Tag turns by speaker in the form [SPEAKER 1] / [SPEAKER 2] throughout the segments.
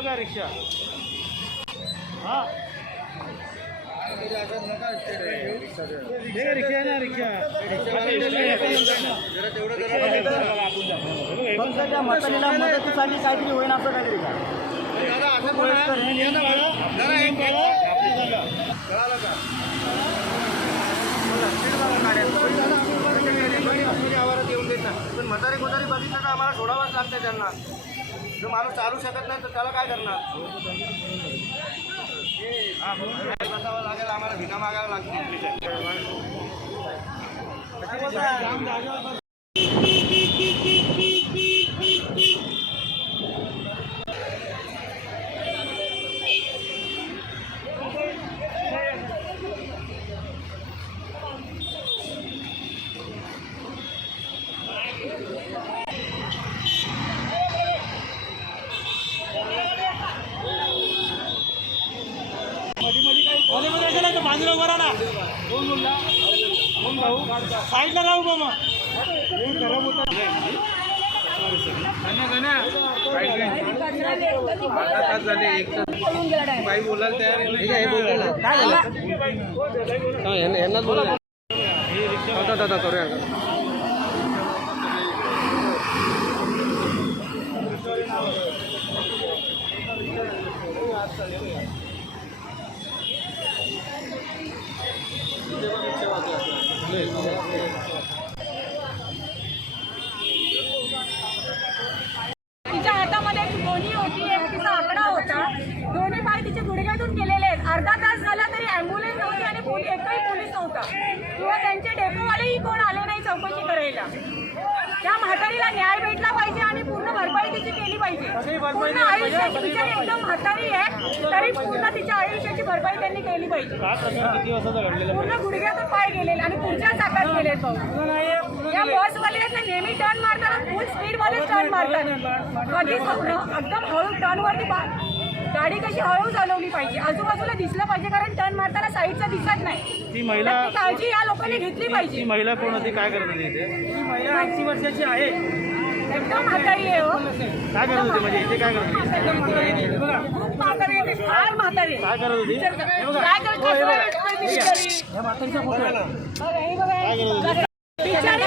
[SPEAKER 1] बघा रिक्षा. हा. रिक्षा ना रिक्षा.
[SPEAKER 2] फक्त त्या म्हातारीला मदतीसाठी काहीतरी होईन असं काहीतरी का आवारात येऊन देत नाही पण म्हातारी म्हातारी बघितलं तर आम्हाला सोडावंच लागतं त्यांना. जो माणूस चालू शकत नाही तर त्याला काय करणार? बसावं लागेल आम्हाला भिका मागावं लागतील.
[SPEAKER 1] बाजूला उभा राहा ना साईडला राहू बा मग हे गरम होतं हे
[SPEAKER 3] तिच्या हातामध्ये एक गोणी होती एक तिचा आकडा होता. दोन्ही पाय तिचे गुडघ्यातून गेलेले आहेत. अर्धा तास झाला तरी अँब्युलन्स नव्हती आणि एकही पोलीस नव्हता. किंवा त्यांचे डेपोवालेही कोण आले नाही चौकशी करायला. त्या म्हातारीला न्याय भेटला भरपाई तिची केली पाहिजे. पूर्ण आयुष्याची बिचारी एकदम म्हातारी आहे तरी पूर्ण तिच्या आयुष्याची भरपाई त्यांनी केली पाहिजे. पूर्ण गुडघ्यातून पाय गेलेले आणि पुढच्या चाकात गेले या बसवाले नेहमी टर्न मारताना फुल स्पीडमध्ये टर्न मारतात. कधीच एकदम हळू टर्न वरती बा- गाडी कशी हळू चालवली पाहिजे. आजूबाजूला दिसलं पाहिजे कारण टर्न मारताना साईडचा दिसत नाही.
[SPEAKER 1] ती महिला
[SPEAKER 3] काळजी या लोकांनी घेतली पाहिजे.
[SPEAKER 1] महिला कोण होती? काय करत होती इथे?
[SPEAKER 2] महिला ऐंशी वर्षाची आहे.
[SPEAKER 3] एकदम म्हातारी आहे हो.
[SPEAKER 1] काय करत होती म्हणजे इथे काय करत होती?
[SPEAKER 3] खूप म्हातारी आहे ती, फार म्हातारी आहे.
[SPEAKER 1] काय करत होती?
[SPEAKER 3] काय करत कसं आहे बिचारी?
[SPEAKER 2] या म्हातारीचा फोटो आहे.
[SPEAKER 3] बघा, हे बघा. बिचारी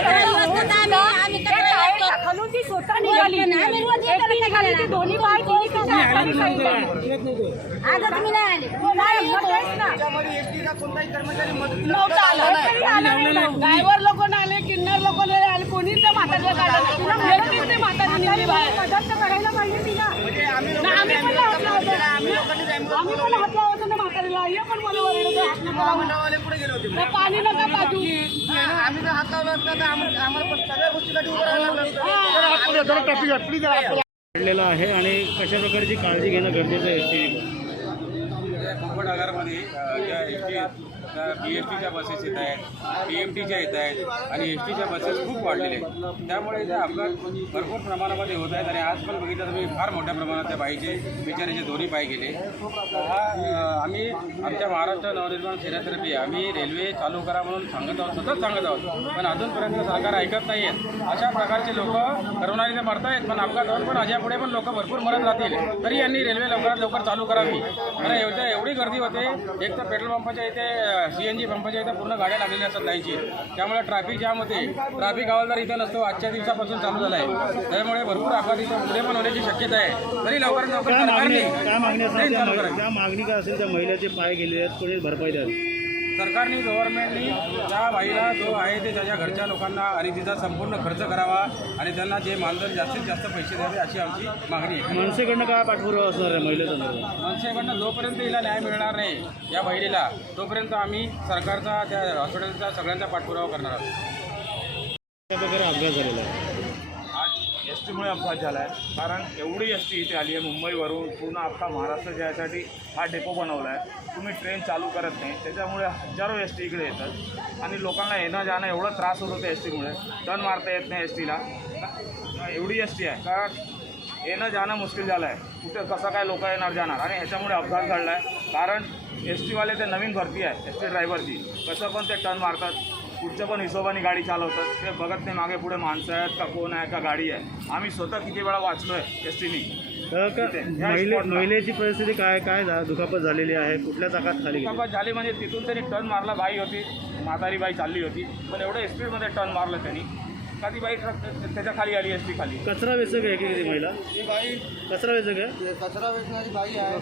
[SPEAKER 3] ते टायरच्या खालून ती स्वतः निघाली. एकटी निघाली ती दोन्ही पाय तिने तिच्या हाताने सांगितलं. नाही, मग तेच ना.
[SPEAKER 2] त्याच्यामध्ये एसटीचा कोणताही कर्मचारी मदत
[SPEAKER 3] नव्हता आला. आला नाही. ड्रायव्हर लोक आले किन्नर लोक आले कोणीच त्या म्हातारीला काढलं नाही. तिला मिळतच ते करायला पाहिजे तिला आम्ही पण हात लावतो. आम्ही आम्ही पण हात लावतो ना म्हातारीला. हे पण मला ओरडते, हात नका लावू.
[SPEAKER 2] मंडळवाले पुढे गेले होते.
[SPEAKER 3] मग पाणी नका पाजू
[SPEAKER 2] आम्ही जर हात लावला असता तर आम्हाला सगळ्या गोष्टीसाठी उभं.
[SPEAKER 1] घडलेला आहे आणि कशा प्रकारची काळजी घेणं गरजेचं आहे एसटी
[SPEAKER 4] कोकण बी एस टीच्या बसेस येत आहेत. पी एम टीच्या येत आहेत. आणि एस टीच्या बसेस खूप वाढलेल्या आहेत. त्यामुळे इथे अपघात भरपूर प्रमाणामध्ये होत आहेत आणि आज पण बघितलं तुम्ही फार मोठ्या प्रमाणात त्या बाईचे बिचारीचे दोन्ही पाय गेले. हा आम्ही आमच्या महाराष्ट्र नवनिर्माण सेनेतर्फे आम्ही रेल्वे चालू करा म्हणून सांगत आहोत सतत सांगत आहोत. पण अजूनपर्यंत सरकार ऐकत नाही आहेत. अशा प्रकारचे लोक करोनाने तर मरतायत पण अपघात होऊन पण अशा पुढे पण लोक भरपूर मरत राहतील. तरी यांनी रेल्वे लवकरात लवकर चालू करावी. आणि एवढ्या एवढी गर्दी होते. एक तर पेट्रोल पंपाच्या इथे सी एन जी पंपाच्या इथे पूर्ण गाड्या लागलेल्या असतात लाईनची. त्यामुळे ट्रॅफिक जाम होते. ट्रॅफिक हवालदार इथं नसतो. आजच्या दिवसापासून चालू झाला आहे त्यामुळे भरपूर अपघात इथं पुढे पण होण्याची शक्यता आहे. तरी लवकरात लवकर
[SPEAKER 1] काय मागणी काय मागणी काय असेल त्या महिलेचे पाय गेलेले आहेत कोणी भरपाई द्यावी.
[SPEAKER 4] सरकारने गव्हर्नमेंटनी त्या बाईला जो आहे ते त्याच्या घरच्या लोकांना आणि तिचा संपूर्ण खर्च करावा आणि त्यांना जे मानधन जास्तीत जास्त पैसे द्यावे अशी आमची मागणी आहे.
[SPEAKER 1] मनसेकडनं काय पाठपुरावा असणार आहे महिलेसंदर्भात
[SPEAKER 4] मनसेकडनं जोपर्यंत हिला न्याय मिळणार नाही या बहिणीला तोपर्यंत आम्ही सरकारचा त्या हॉस्पिटलचा सगळ्यांचा पाठपुरावा करणार आहोत.
[SPEAKER 1] अपघात झालेला आहे.
[SPEAKER 5] त्यामुळे अपघात झाला आहे कारण एवढी एस टी इथे आली आहे मुंबईवरून पूर्ण अख्खा महाराष्ट्र यासाठी हा डेपो बनवला आहे तुम्ही ट्रेन चालू करत नाही. त्याच्यामुळे हजारो एस टी इकडे येतात. आणि लोकांना येणं जाणं एवढं त्रास होत होतं एस टीमुळे टन मारता येत नाही एस टीला एवढी एस टी आहे. कारण येणं जाणं मुश्किल झालं आहे कुठे कसं काय लोक येणार जाणार? आणि ह्याच्यामुळे अपघात घडला आहे कारण एस टीवाले ते नवीन भरती आहे एस टी ड्रायव्हरची. कसं पण ते टर्न मारतात. पुढच्या पण हिशोबाने गाडी चालवतात. ते बघत नाही मागे पुढे माणसं आहेत का कोण आहे का गाडी आहे. आम्ही स्वतः किती वेळा वाचलो आहे एस टीनी
[SPEAKER 1] अ, का
[SPEAKER 5] तिथे, ह्या
[SPEAKER 1] महिले. महिलेची परिस्थिती काय काय झा- दुखापत झालेली आहे? कुठल्या चाकात खाली गेली?
[SPEAKER 5] दुखापत झाली म्हणजे तिथून त्यांनी टर्न मारला बाई होती. म्हातारी बाई चालली होती. पण एवढं स्पीडमध्ये टर्न मारलं त्यांनी. का ती बाई ट्रक त्याच्याखाली आली एस टी खाली?
[SPEAKER 1] कचरा वेचक आहे की ती महिला?
[SPEAKER 2] ही बाई
[SPEAKER 1] कचरा वेचक आहे?
[SPEAKER 2] कचरा वेचणारी बाई आहे.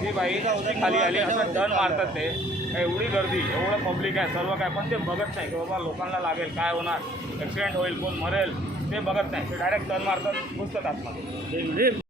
[SPEAKER 5] ती बाई खाली आली असं टर्न मारतात ते. एवढी गर्दी एवढं पब्लिक आहे सर्व काय पण ते बघत नाही की बाबा लोकांना लागेल काय होणार ॲक्सिडेंट होईल कोण मरेल ते बघत नाही. ते डायरेक्ट टर्न मारतात घुसतात आतमध्ये.